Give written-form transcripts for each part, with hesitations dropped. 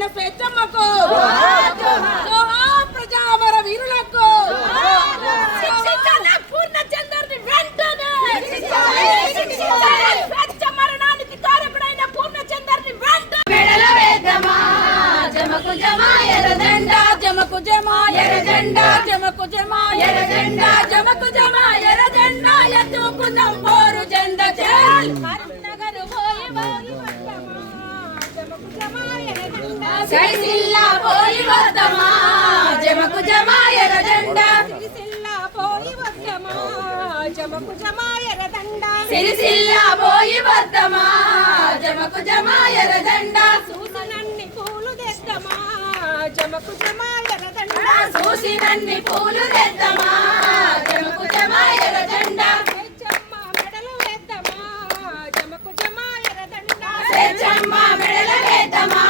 మన స్వేచ్ఛమ్మకు ప్రజామర వీరులకు పూర్ణచంద్రుని వెంటనే స్వేచ్ఛ మరణానికి కారకుడైన పూర్ణచంద్రుని వెంటనే మెడల వేద్దామా జమకు జమా ఎర్రజెండా జమకు జమా ఎర్రజెండా జమకు జమా ఎర్రజెండా జమకు జమా ఎర్రజెండా ఎత్తుకుందాం పోరు జెండా చేల్ కరీంనగర్ పోయి సిరిసిల్లా పోయి వద్దమా జమకు జమా ఎర్రజెండా సిరిసిల్లా పోయి వద్దమా జమకు జమా ఎర్రజెండా సిరిసిల్లా పోయి వద్దమా జమకు జమా ఎర్రజెండా సూసనన్ని పూలు తెద్దమా జమకు జమా ఎర్రజెండా సూసినన్ని పూలు తెద్దమా జమకు జమా ఎర్రజెండా స్వేచ్ఛమ్మ మెడలు వేద్దమా జమకు జమా ఎర్రజెండా స్వేచ్ఛమ్మ మెడలు వేద్దమా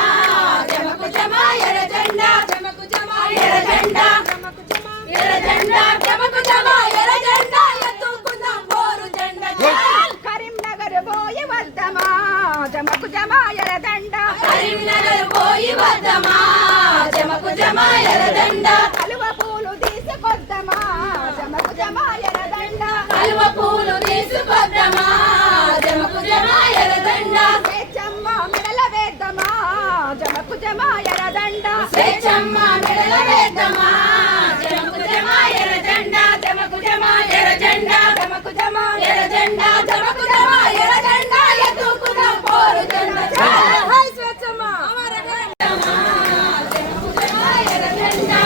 జమకు జమా ఎర్రజెండా జమకు జమా ఎర్రజెండా జమకు జమా ఎర్రజెండా జమకు జమా ఎర్రజెండా ఎత్తుకుందాం పోరు జెండా కరీంనగర్ పోయి వద్దమా జమకు జమా ఎర్రజెండా కరీంనగర్ పోయి వద్దమా జమకు జమా ఎర్రజెండా కలువ పూలు తీసుకొద్దమా జమకు జమా ఎర్రజెండా కలువ పూలు తీసుకొద్దమా జమకు జమా ఎర్రజెండా స్వేచ్ఛమ్మ మెడల వేద్దమా జమకు జమా ఎర్రజెండా స్వేచ్ఛమ్మ మెడల వేద్దమా జమకు జమా ఎర్రజెండా జమకు జమా ఎర్రజెండా జమకు జమా ఎర్రజెండా జమకు జమా ఎర్రజెండా ఎత్తుకుందాం పోరు జెండా హై స్వేచ్ఛమ్మ అమరగండమా జమకు జమా ఎర్రజెండా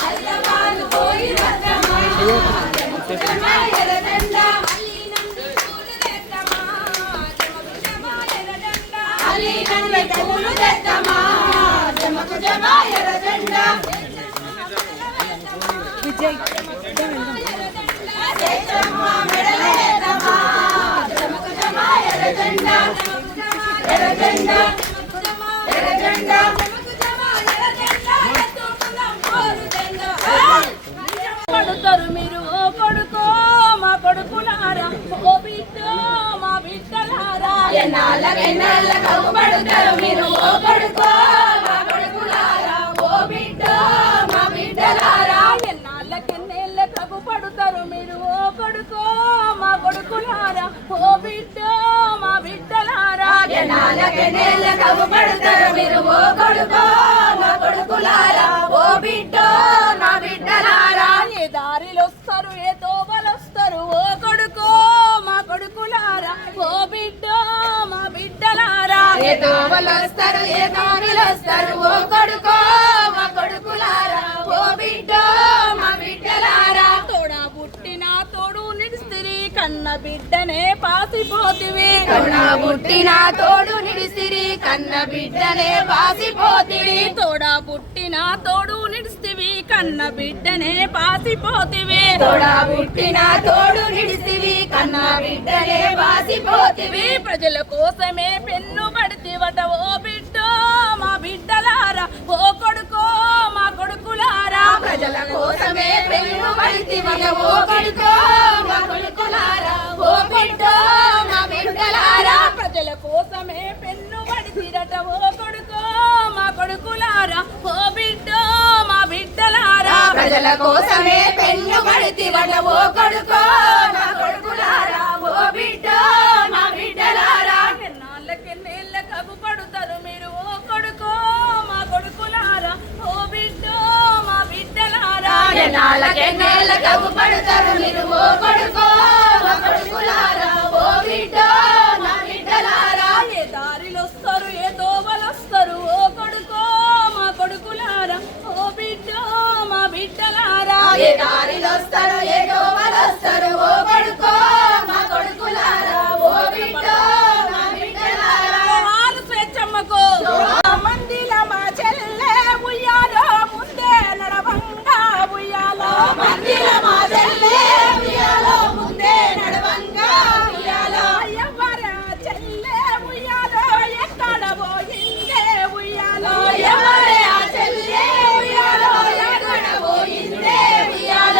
హైదరాబాద్ పోయి వద్దమా జమకు జమా ఎర్రజెండా అలీనంది పూలు తెద్దమా జమకు జమా ఎర్రజెండా విజయ్ స్వేచ్ఛమ్మ మెడల వేద్దమా జమకు జమా ఎర్రజెండా ఎర్రజెండా ఎర్రజెండా జమకు జమా ఎర్రజెండా ఎత్తుకుందాం పోరు జెండా పడుతారు మీరు ఓ కొడుకో మా కొడుకులారా ఓ బిడ్డ మా బిడ్డలారా ఎన్నాళ్ళ కగుపడుతారు మీరు ఓ కొడుకో మా కొడుకులారా ఓ బిడ్డ మా బిడ్డలారా ఎన్నాళ్ళకెన్నేళ్ళ కగుపడుతారు మీరు ఓ కొడుకో మా కొడుకులారా ఓ బిడ్డ మా బిడ్డలారా ఎన్నాళ్ళకెన్నేళ్ళ కగుపడుతారు మీరు ఓ కొడుకో మా కొడుకులారా ఓ బిడ్డ నా బిడ్డలారా ఏ దారిలో వస్తారు ఏ తోవలు వస్తారు ఓ కొడుకో మా కొడుకులారా ఓ బిడ్డ మా బిడ్డలారా ఏ తోవలు వస్తారు ఏ దారిలో వస్తారు ఓ కొడుకో మా కొడుకులారా ఓ బిడ్డ మా బిడ్డలారా తోడా పుట్టిన తోడు నిడిసిరి కన్న బిడ్డనే పాసిపోతివి తోడా పుట్టిన తోడు నిడిసిరి కన్న బిడ్డనే పాసిపోతివి తోడా పుట్టిన తోడు నిడిసివి కన్న బిడ్డనే పాసిపోతివి తోడా పుట్టిన తోడు నిడిసివి కన్న బిడ్డనే పాసిపోతివి ప్రజల కోసమే పెన్ను పడితివట ఓ బిడ్డ మా బిడ్డలారా ఓ కొడుకో మా కొడుకులారా ప్రజల కోసమే పెన్ను పడితివట ఓ కొడుకో మా కొడుకులారా ఓ బిడ్డ మా బిడ్డలారా ప్రజల కోసమే పెన్ను పడితిరట ఓ కొడుకో మా కొడుకులారా ఓ బిడ్డ మా బిడ్డలారా ప్రజల కోసమే పెన్ను పడితిరట ఓ కొడుకో మా కొడుకులారా ఓ బిడ్డ మా బిడ్డలారా ఎన్నాళ్ళకెన్నేళ్ళ కగుపడుతారు మీరు ఓ కొడుకో మా కొడుకులారా ఓ బిడ్డ మా బిడ్డలారా ఎన్నాళ్ళకెన్నేళ్ళ కగుపడుతారు మీరు ఓ కొడుకో మా కొడుకులారా ఓ బిడ్డ మా బిడ్డలారా ఏ దారిలో వస్తారు ఏ తోవలు వస్తారు ఓ కొడుకో మా కొడుకులారా ఓ బిడ్డ మా బిడ్డలారా ఏ దారిలో వస్తారు ఏ తోవలు వస్తారు ఓ కొడుకో మా కొడుకులారా ఓ బిడ్డ మా బిడ్డలారా స్వేచ్ఛమ్మకు మందిల మా చెల్లె ఉయ్యాలో ముందే నడవంగా ఉయ్యాలో మందిల మా చెల్లె ఉయ్యాలో ముందే నడవంగా ఉయ్యాలో ఎవర చెల్లె ఉయ్యాలో ఎక్కడ పోయిందే ఉయ్యాలో ఎవరే ఆ చెల్లె ఉయ్యాలో ఎక్కడ పోయిందే ఉయ్యాలో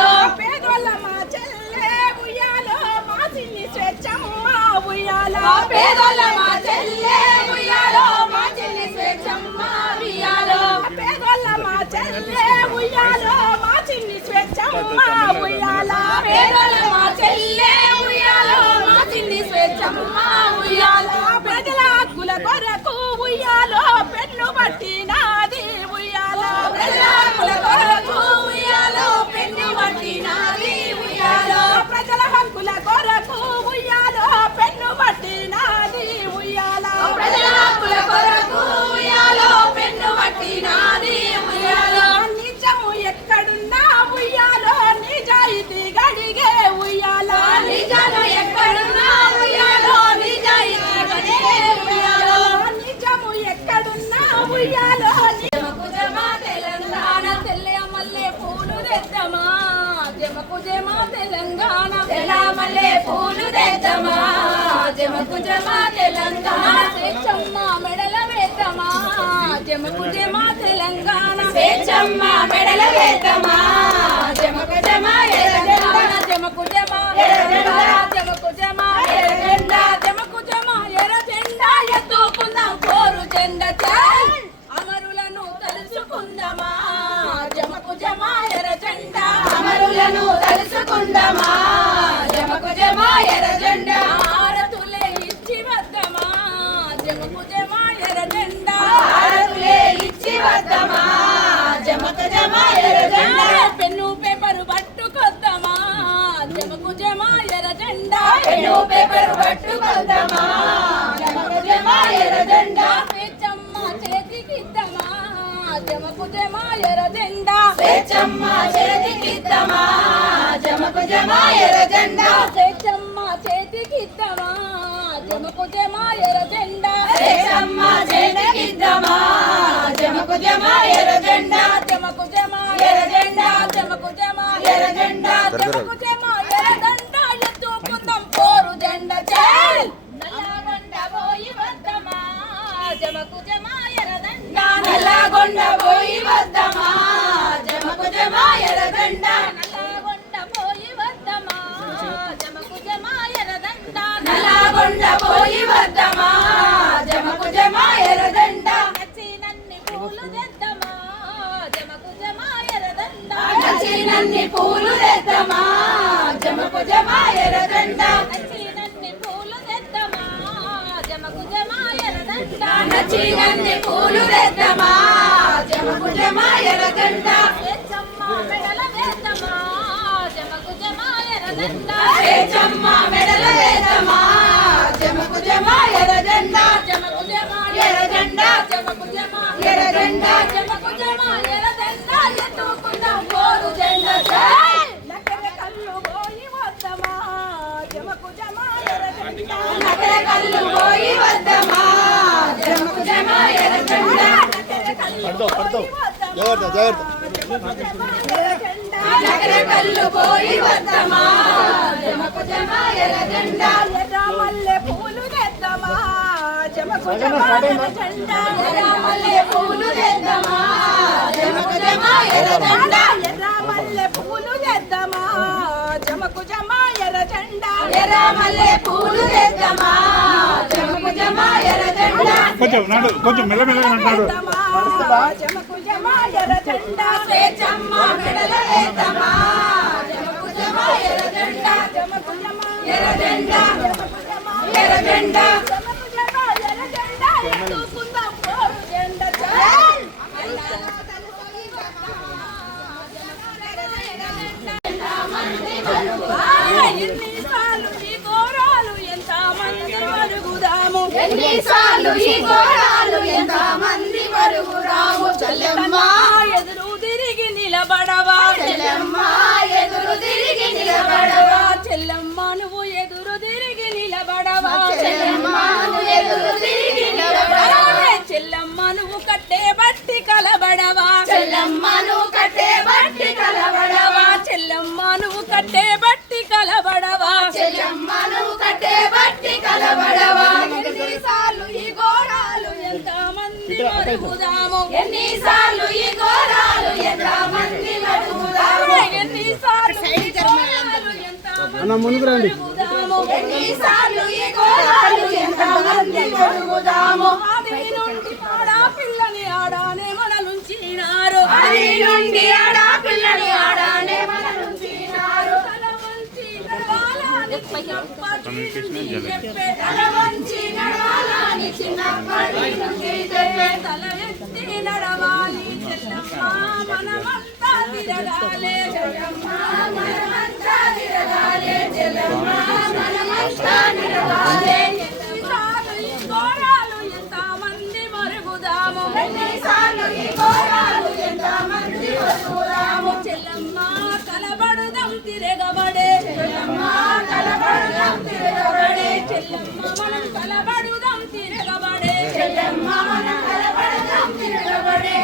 చెల్లె ఉయ్యాలో మా చిన్ని స్వేచ్ఛమ్మ ఉయ్యాల పేదల మా చెల్లె ఉయ్యాలో మా చిన్ని స్వేచ్ఛమ్మ ఉయ్యాల ప్రజల హక్కుల కొరకు ఉయ్యాలో పెన్ను పట్టినాది ఉయ్యాల ప్రజల హక్కుల కొరకు ఉయ్యాలో పెన్ను పట్టినాది ఉయ్యాల ప్రజల హక్కుల కొరకు ఉయ్యాలో పెన్ను పట్టినాది ఉయ్యాల ప్రజల హక్కుల కొరకు ఉయ్యాలో పెన్ను పట్టినాది ఉయ్యాల నిజము ఎక్కడున్నా ఉయ్యాలో నిజాయితీ గడిగే ఉయ్యాల నిజము ఎక్కడున్నా ఉయ్యాలో నిజాయితీ గడిగే ఉయ్యాల నిజము ఎక్కడున్నా ఉయ్యాలో జమకు జమ తెలంగాణ తెల్ల మల్లె పూలు తెద్దమా జమకు జమ తెలంగాణ తెల్ల మల్లె పూలు తెద్దమా జమకు జమ తెలంగాణ స్వేచ్ఛమ్మ మెడల వేద్దమా జమకు జమ తెలంగాణ స్వేచ్ఛమ్మ మెడల వేద్దమా జమకు జమ ఎర్రజెండా జమకు జమ ఎర్రజెండా జమకు జమ ఎర్రజెండా జమకు జమ ఎర్రజెండా ఎత్తుకుందాం కోరు జెండా చాల్ అమరులను తలుచుకుందామా జమకు జమ ఎర్రజెండా అమరులను తలుచుకుందామా జమకు జమ ఎర్రజెండా హారతులే ఇచ్చి వద్దమా జమకు జమ ఎర్రజెండా హారతులే ఇచ్చి వద్దమా జమకు జమ ఎర్రజెండా పెన్ను పేపరు పట్టుకొద్దామా జమకు జమ ఎర్రజెండా పెన్ను పేపరు పట్టుకొద్దామా జమకు జమ ఎర్రజెండా స్వేచ్ఛమ్మ చేతికిద్దామా జమకు జమ ఎర్రజెండా స్వేచ్ఛమ్మ చేతికిద్దామా జమకు జమ ఎర్రజెండా స్వేచ్ఛమ్మ చేతికిద్దామా జమకు జమ ఎర్రజెండా స్వేచ్ఛమ్మ చేతికిద్దామా జమకు జమ ఎర్రజెండా జమకు జమ ఎర్రజెండా జమకు జమ ఎర్రజెండా జమకు జమ ఎర్రజెండా ఎత్తుకుందాం పోరు జెండా చాల్ నల్లగొండ పోయి వద్దమా జమకు జమ ఎర్రజెండా నల్లగొండ పోయి వద్దమా జమకు జమ ఎర్రజెండా నల్లగొండ పోయి వద్దమా జమకు జమ ఎర్రజెండా నల్లగొండ పోయి వద్దమా జమకు జమ ఎర్రజెండా నచ్చినన్ని పూలు తెద్దమా జమకు జమ ఎర్రజెండా నచ్చినన్ని పూలు తెద్దమా జమకు జమ ఎర్రజెండా నచ్చినన్ని పూలు తెద్దమా జమకు జమ ఎర్రజెండా నచ్చినన్ని పూలు తెద్దమా జమకు జమ ఎర్రజెండా స్వేచ్ఛమ్మ మెడల వేద్దమా జమకు జమ ఎర్రజెండా స్వేచ్ఛమ్మ మెడల వేద్దమా జమకు జమ ఎర్రజెండా జమకు జమ ఎర్రజెండా జమకు జమ ఎర్రజెండా జమకు జమ ఎర్రజెండా ఎత్తుకుందాం కోరు జెండా చాల్ నకర కల్లు పోయి వద్దమా జమకు జమ ఎర్రజెండా నకర కల్లు పోయి వద్దమా జమకు జమ ఎర్రజెండా నకర కల్లు పోయి వద్దమా నకర కల్లు పోయి వద్దమా జమకు జమ ఎర్రజెండా ఎర్ర మల్లె పూలు తెద్దమా జమకు జమ ఎర్రజెండా ఎర్ర మల్లె పూలు తెద్దమా జమకు జమ ఎర్రజెండా ఎర్ర మల్లె పూలు తెద్దమా జమకు జమ ఎర్రజెండా ఎర్ర మల్లె పూలు తెద్దమా జమకు జమ ఎర్రజెండా కొంచెం మెల్లమెల్లగా అంటాడు జమకు జమ ఎర్రజెండా స్వేచ్ఛమ్మ మెడల వేద్దమా జమకు జమ ఎర్రజెండా జమకు జమ ఎర్రజెండా ఎర్రజెండా జమకు జమ ఎర్రజెండా ఎత్తుకుందాం పోరు జెండా చాల్ ఎన్నిసార్లు ఈ ఘోరాలు ఎంత మంది మరుగుదాము ఎన్నిసార్లు ఈ ఘోరాలు ఎంత మంది మరుగుదాము చెల్లెమ్మ ఎదురు తిరిగి నిలబడవా చెల్లెమ్మ ఎదురు తిరిగి నిలబడవా చెల్లెమ్మ నువ్వు ఎదురు తిరిగి నిలబడవా చెల్లెమ్మ నువ్వు ఎదురు తిరిగి నిలబడవా చెల్లెమ్మ నువ్వు కట్టే బట్టి కలబడవా చెల్లెమ్మ నువ్వు కట్టే బట్టి కలబడవా చెల్లెమ్మ నువ్వు కట్టే బట్టి కలబడవా చెల్లెమ్మ నువ్వు కట్టే బట్టి కలబడవా ఎన్నిసార్లు ఈ ఘోరాలు ఎంత మంది మరుగుదాము ఎన్నిసార్లు ఈ ఘోరాలు ఎంత మంది మరుగుదాము ఎన్నిసార్లు ఈ ఘోరాలు ఎంత మంది మరుగుదాము ఎన్నిసార్లు ఈ ఘోరాలు ఎంత మంది మరుగుదాము ఆది నుండి ఆడా పిల్లని ఆడానే మనలుంచినారు ఆది ఇంటి ఆడ పిల్లని ఆడానే మన నుంచినారు తల వంచి నడవాలని చిన్నప్పటి నుంచి చెప్పే తల ఎత్తి నడవాలి చెల్లమ్మ మనమంతా తిరగాలే చెల్లమ్మ మనమంతా తిరగాలే చెల్లమ్మ మనమంతా తిరగాలే ఈ కోరాలు ఎంతమంది మరుగుదాము ఎన్నిసార్లు ఈ కోరాలు ఎంతమంది మరుగుదాము చెల్లమ్మ కలబడుదాం తిరగబడే చెల్లమ్మ కలబడుదాం తిరగబడే చెల్లమ్మ మనం కలబడుదాం తిరగబడే చెల్లమ్మ మనం కలబడుదాం తిరగబడే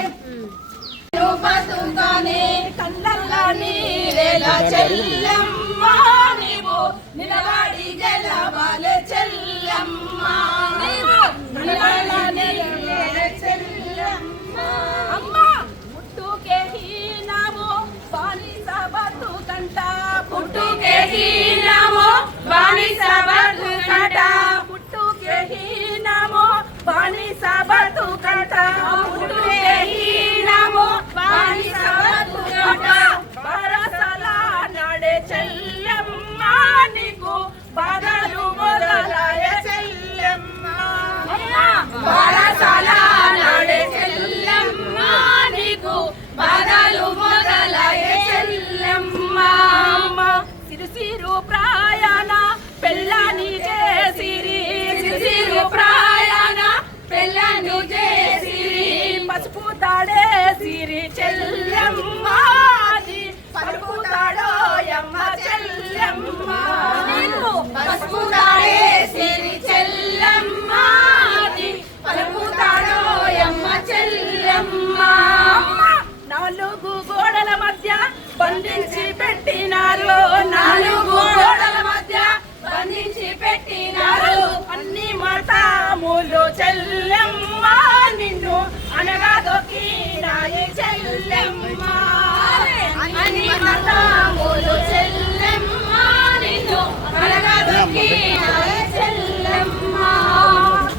బతుకానే కళ్ళల్లా నీరేలా చెల్లమ్మ నీవు నిలబడి గెలవాలే చెల్లమ్మ నీవు నిలబడి చెల్లమ్మ అమ్మ పుట్టుకే హీనాము బానిస బతుకంట పుట్టుకే హీనాము బానిస బతుకంట పుట్టుకే హీనాము బానిస బతుకంట పుట్టుకే హీనాము బానిస బతుకంట బరసల నడే చెల్లమ్మ నీకు బాధలు మొదలాయ చెల్లమ్మ బరసల నడే చెల్లమ్మ నీకు బాధలు మొదలాయ చెల్లమ్మ సిరు ప్రాయాణ పెళ్ళాని చేసిరి సిరు ప్రాయాణ పెళ్ళాని చేసిరి పసుపు తాడే సిరి చెల్లమ్మ పసుపు తాడో యమ్మ చెల్లమ్మ పసుపు తాడే సిరి చెల్లమ్మ పసుపు తాడో యమ్మ చెల్లమ్మ నాలుగు గోడల మధ్య బంధించి పెట్టినారు నాలుగు గోడల మధ్య బంధించి పెట్టినారు అన్ని మతాములు చెల్లెమ్మ నిన్ను అనగా దొక్కినాయి చెల్లెమ్మ అన్ని మతాములు చెల్లెమ్మ నిన్ను అనగా దొక్కినాయి చెల్లెమ్మ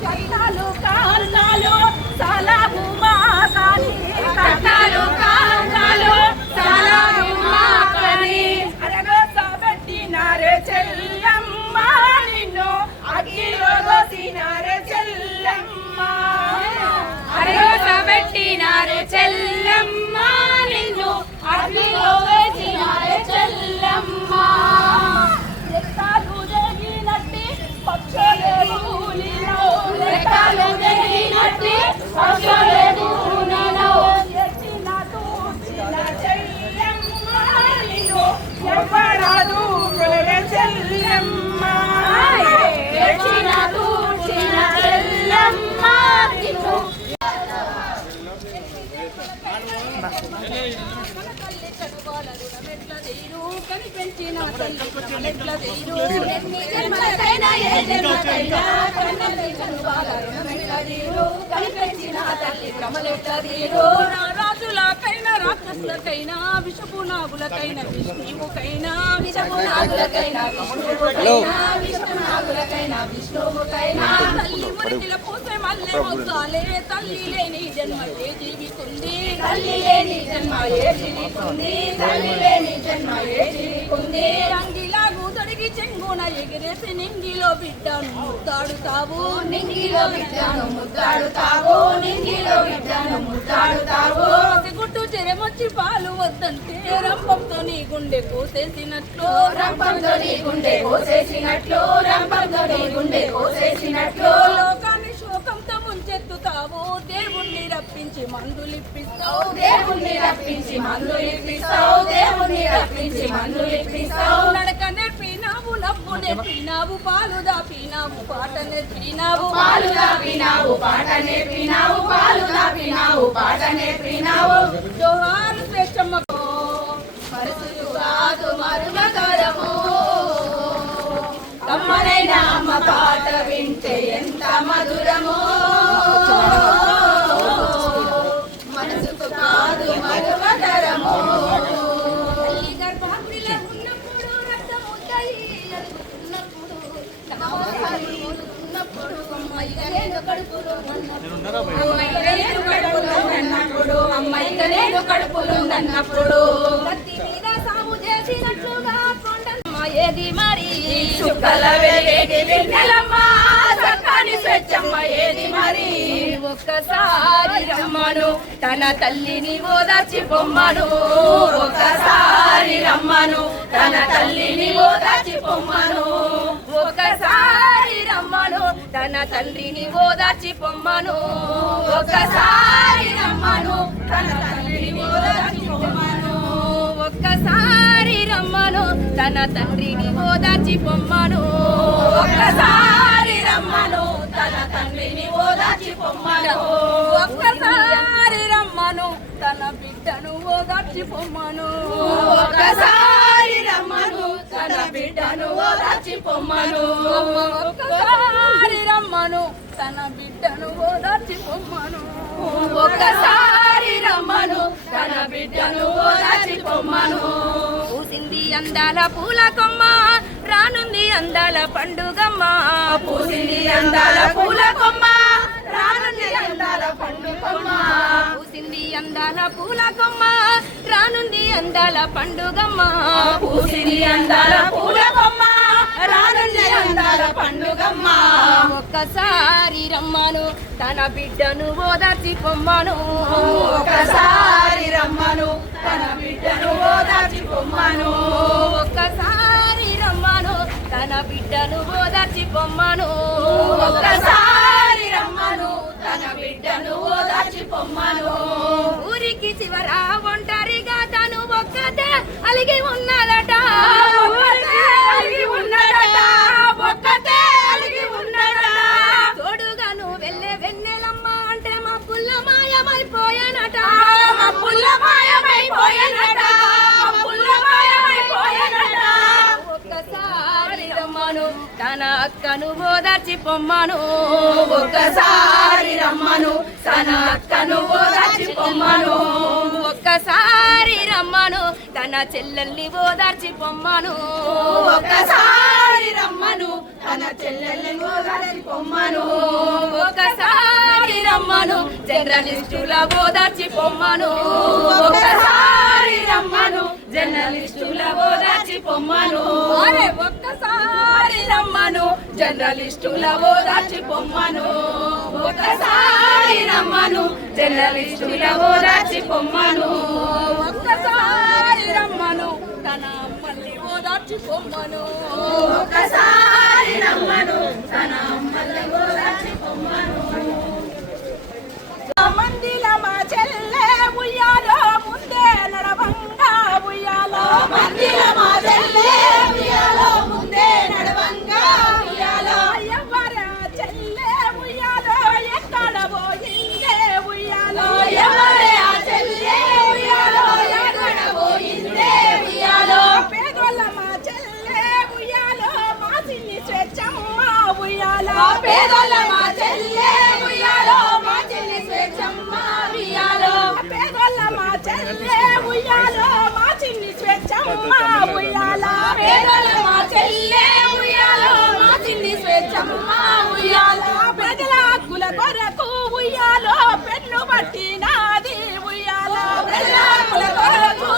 కట్టాలు కాళ్ళాలు సలాగు మాకాని కట్టాలు కాళ్ళాలు సలాగు మాకాని అరగొట్టబెట్టినారే చెల్లమ్మ నిన్ను అగ్గిలో దోసినారే చెల్లమ్మ అరగొట్టబెట్టినారే చెల్లమ్మ నిన్ను అగ్గిలో వేసినారే చెల్లమ్మ రెక్కలు జరిగినట్టి పక్షులే భూమిలో రెక్కలు జరిగినట్టి పక్షులే భూమిలో ఎచ్చిన తూచిన చెల్లమ్మ నిన్ను ఎవ్వడాదు చెల్లమ్మ ఎచ్చిన తూచిన చెల్లమ్మ నిన్ను కనిపించిన తల్లి కమలెట్ల తీరు ఎన్ని జన్మలకైనా ఏ జన్మకైనా కన్నల్లి కనువాల రుణమెట్ల తీరు కనిపించిన తల్లి కమలెట్ల తీరు రాజులకైనా రాక్షసులకైనా విషపు నాగులకైనా విష్ణువుకైనా విషపు నాగులకైనా విష్ణువుకైనా విష్ణు నాగులకైనా విష్ణువుకైనా తల్లి మురికిల పూసే మల్లె మొగ్గాలే తల్లి లేని జన్మ ఏ జీవికుంది తల్లి లేని జన్మ ఏ జీవికుంది తల్లి లేని జన్మ ఏ జీవికుంది రంగిలాగు తొడిగి చెంగున ఎగిరేసి నింగిలో బిడ్డను ముద్దాడుతావు నింగిలో బిడ్డను ముద్దాడుతావు నింగిలో బిడ్డను ముద్దాడుతావు గుట్టు చెరమొచ్చి పాలు వద్దంటే రంపంతో నీ గుండె కోసేసినట్లు రంపంతో నీ గుండె కోసేసినట్లు రంపంతో నీ గుండె కోసేసినట్లు లోకాన్ని శోకంతో ముంచెత్తుతావు దేవుణ్ణి రప్పించి మందులిప్పిస్తావు దేవుణ్ణి రప్పించి మందులిప్పిస్తావు దేవుణ్ణి రప్పించి మందులిప్పిస్తావు నడక నేర్పినావు నవ్వు నేర్పినావు పాలు దాపినావు పాట నేర్పినావు పాలు దాపినావు పాట నేర్పినావు పాలు దాపినావు పాట నేర్పినావు జోహారు శ్రేష్టమ్మకు మనసులు కాదు మరుమగరము కమ్మనైన అమ్మ పాట వింటే ఎంత మధురమో మనసుకు కాదు మరుమగరము తల్లి గర్భాగ్నిలో ఉన్నప్పుడు రక్తముద్దయి ఉన్నప్పుడు అమ్మాయిగా నేను కడుపులో ఉన్నప్పుడు అమ్మాయిగా నేను కడుపులో పూలుందన్నప్పుడు కత్తి మీద సాము చేసినట్లుగా కొండమ్మ ఏది మరి చుక్కల వెలిగేటి వెన్నెలమ్మ చక్కని స్వేచ్ఛమ్మ ఏది మరి ఒక్కసారి రమ్మను తన తల్లిని ఓదార్చి పొమ్మను ఒక్కసారి రమ్మను తన తల్లిని ఓదార్చి పొమ్మను ఒక్కసారి రమ్మను తన తండ్రిని ఓదార్చి పొమ్మను ఒక్కసారి రమ్మను తన తల్లిని ఓదార్చి పొమ్మను ఒక్కసారి రమ్మను తన తండ్రిని ఓదార్చి పొమ్మను ఒక్కసారి రమ్మను తన తండ్రిని ఓదార్చి పొమ్మను ఒక్కసారి రమ్మను తన బిడ్డను ఓదార్చి పొమ్మను ఒక్కసారి రమ్మను తన బిడ్డను ఓదార్చి పొమ్మను ఒక్కసారి రమ్మను తన బిడ్డను ఓదార్చి పొమ్మను ఒక్కసారి రమ్మను తన బిడ్డను ఓదార్చి పొమ్మను పూసింది అందాల పూల కొమ్మ రానుంది అందాల పండుగమ్మ పూసింది అందాల పూల కొమ్మ రానుంది అందాల పండుగమ్మ పూసింది అందాల పూల కొమ్మ రానుంది అందాల పండుగమ్మ పూసింది అందాల పూల కొమ్మ రానుంది అందాల పండుగమ్మ ఒక్కసారి రమ్మను తన బిడ్డను ఓదార్చి పొమ్మను ఒక్కసారి రమ్మను తన బిడ్డను ఓదార్చి పొమ్మను ఒక్కసారి రమ్మను తన బిడ్డను ఓదార్చి పొమ్మను ఒక్కసారి రమ్మను తన బిడ్డను ఓదార్చి పొమ్మను ఊరికి చివర ఒంటరిగా తను ఒక్కతే అలిగి ఉన్నదట అలిగి ఉన్నదట ఒక్కతే అలిగి ఉన్నదట తోడుగాను వెళ్ళే వెన్నెలమ్మ అంటే మా పుల్ల మాయమైపోయానట మా పుల్ల మాయమైపోయానట పుల్ల మాయమైపోయానట ఒక్కసారి రమ్మను తన అక్కను ఓదార్చి పొమ్మను ఒక్కసారి రమ్మను తన అక్కను ఓదార్చి పొమ్మను ఒక్కసారి రమ్మను తన చెల్లెల్ని ఓదార్చి పొమ్మను ఒక్కసారి రమ్మను తన చెల్లెల్ని ఓదార్చి పొమ్మను ఒక్కసారి రమ్మను జర్నలిస్టుల ఓదార్చి పొమ్మను ఒక్కసారి రమ్మను జర్నలిస్టుల ఓదార్చి పొమ్మను ఒక్కసారి రమ్మను జర్నలిస్టుల ఓదార్చి పొమ్మను ఒక్కసారి రమ్మను జర్నలిస్టుల ఓదార్చి పొమ్మను ఒక్కసారి రమ్మను తన అమ్మల్ని ఓదార్చి పొమ్మను ఒక్కసారి రమ్మను తన అమ్మల్ని ఓదార్చి పొమ్మను మందిల మా చెల్లె ఉయ్యాలో ముందే నడవంగా ఉయ్యాలో మందిల మా చెల్లె ఉయ్యాలో ముందే నడవంగా ఉయ్యాలో ఎవర చెల్లె ఉయ్యాలో ఎక్కడ పోయిందే ఉయ్యాలో ఎవరే ఆ చెల్లె ఉయ్యాలో ఎక్కడ పోయిందే ఉయ్యాలో పేదోళ్ళ మా చెల్లె ఉయ్యాలో మా చిన్ని స్వేచ్ఛమ్మ ఉయ్యాలో పేదోళ్ళ మా చెల్లె ఉయ్యాలో మా చిన్ని స్వేచ్ఛమ్మ ఉయ్యాలో పేదోళ్ళ మా చెల్లె ఉయ్యాలో మా చిన్ని స్వేచ్ఛమ్మ ఉయ్యాలో పేదోళ్ళ మా చెల్లె ఉయ్యాలో మా చిన్ని స్వేచ్ఛమ్మ ఉయ్యాలో ప్రజల హక్కుల కొరకు ఉయ్యాలో పెన్ను పట్టినాది ఉయ్యాలో ప్రజల హక్కుల కొరకు